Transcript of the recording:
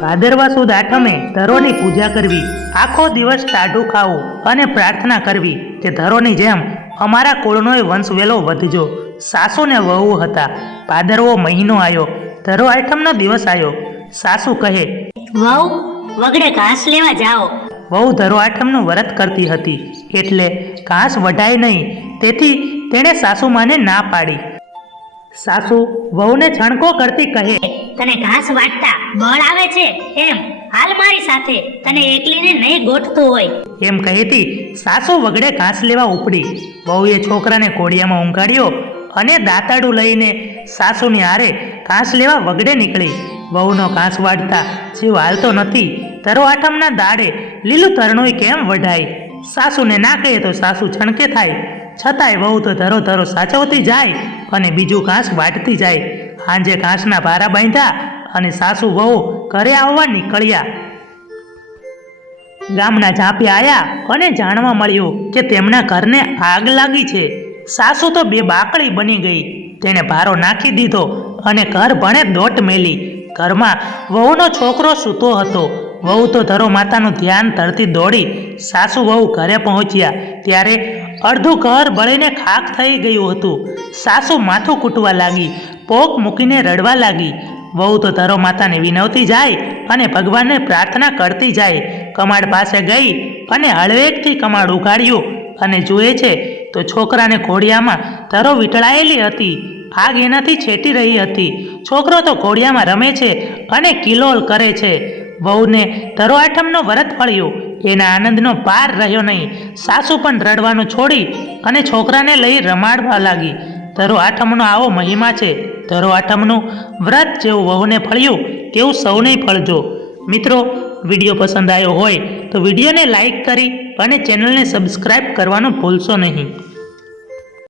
ભાદરવા સુદ આઠમે ધરોની પૂજા કરવી, આખો દિવસ ટાઢું ખાવું અને પ્રાર્થના કરવી કે ધરોની જેમ અમારા કુળનોય વંશવેલો વધજો. સાસુ ને વહુ હતા. ભાદરવો મહિનો આવ્યો, ધરો આઠમનો દિવસ આવ્યો. સાસુ કહે, વહુ વગડે ઘાસ લેવા જાઓ. વહુ ધરો આઠમનું વ્રત કરતી હતી એટલે ઘાસ વઢાય નહીં, તેથી તેણે સાસુમાને ના પાડી. સાસુ વહુને છણકો કરતી કહે, તને ઘાસ વાટતા બળ આવે છે એમ હાલ મારી સાથે, તને એકલીને નહીં ગોઠતું હોય. એમ કહેતી સાસુ વગડે ઘાસ લેવા ઉપડી. વહુએ છોકરાને કોડિયામાં ઊંઘાડ્યો અને દાંતાડું લઈને સાસુની હારે ઘાસ લેવા વગડે નીકળી. વહુનો ઘાસ વાળતા જીવ હાલતો નથી. ધરો આઠમના દાડે લીલું તરણું કેમ વઢાય? સાસુને ના કહે તો સાસુ છણકે થાય. છતાંય વહુ તો ધરો ધરો સાચવતી જાય અને બીજું ઘાસ વાટતી જાય. સાંજે ઘાસના ભારા બાંધ્યા અને સાસુ વહુ ઘરે આવવા નીકળ્યા. ગામના ઝાંપિયા આવ્યા અને જાણવા મળ્યું કે તેમના ઘરને આગ લાગી છે. સાસુ તો બે બાકડી બની ગઈ. તેણે ભારો નાખી દીધો અને ઘર ભણે દોટ મેલી. ઘરમાં વહુનો છોકરો સૂતો હતો. વહુ તો ધરો માતાનું ધ્યાન ધરતી દોડી. સાસુ વહુ ઘરે પહોંચ્યા ત્યારે અડધું ઘર બળીને ખાખ થઈ ગયું હતું. સાસુ માથું કૂટવા લાગી, પોક મૂકીને રડવા લાગી. વહુ તો ધરો માતાને વિનવતી જાય અને ભગવાનને પ્રાર્થના કરતી જાય. કમાડ પાસે ગઈ અને હળવેકથી કમાડ ઉઘાડ્યું અને જુએ છે તો છોકરાને ઘોડિયામાં ધરો વીંટળાયેલી હતી. આગ એનાથી છેટી રહી હતી. છોકરો તો ઘોડિયામાં રમે છે અને કિલોલ કરે છે. વહુને ધરો આઠમનો વ્રત ફળ્યો. એના આનંદનો પાર રહ્યો નહીં. સાસુ પણ રડવાનું છોડી અને છોકરાને લઈ રમાડવા લાગી. ધરો આઠમનો આવો મહિમા છે. ધરો આઠમનું વ્રત જેવું વહુને ફળ્યું તેવું સૌને ફળજો. મિત્રો, વિડીયો પસંદ આવ્યો હોય તો વિડીયોને લાઈક કરી અને ચેનલને સબસ્ક્રાઈબ કરવાનું ભૂલશો નહીં.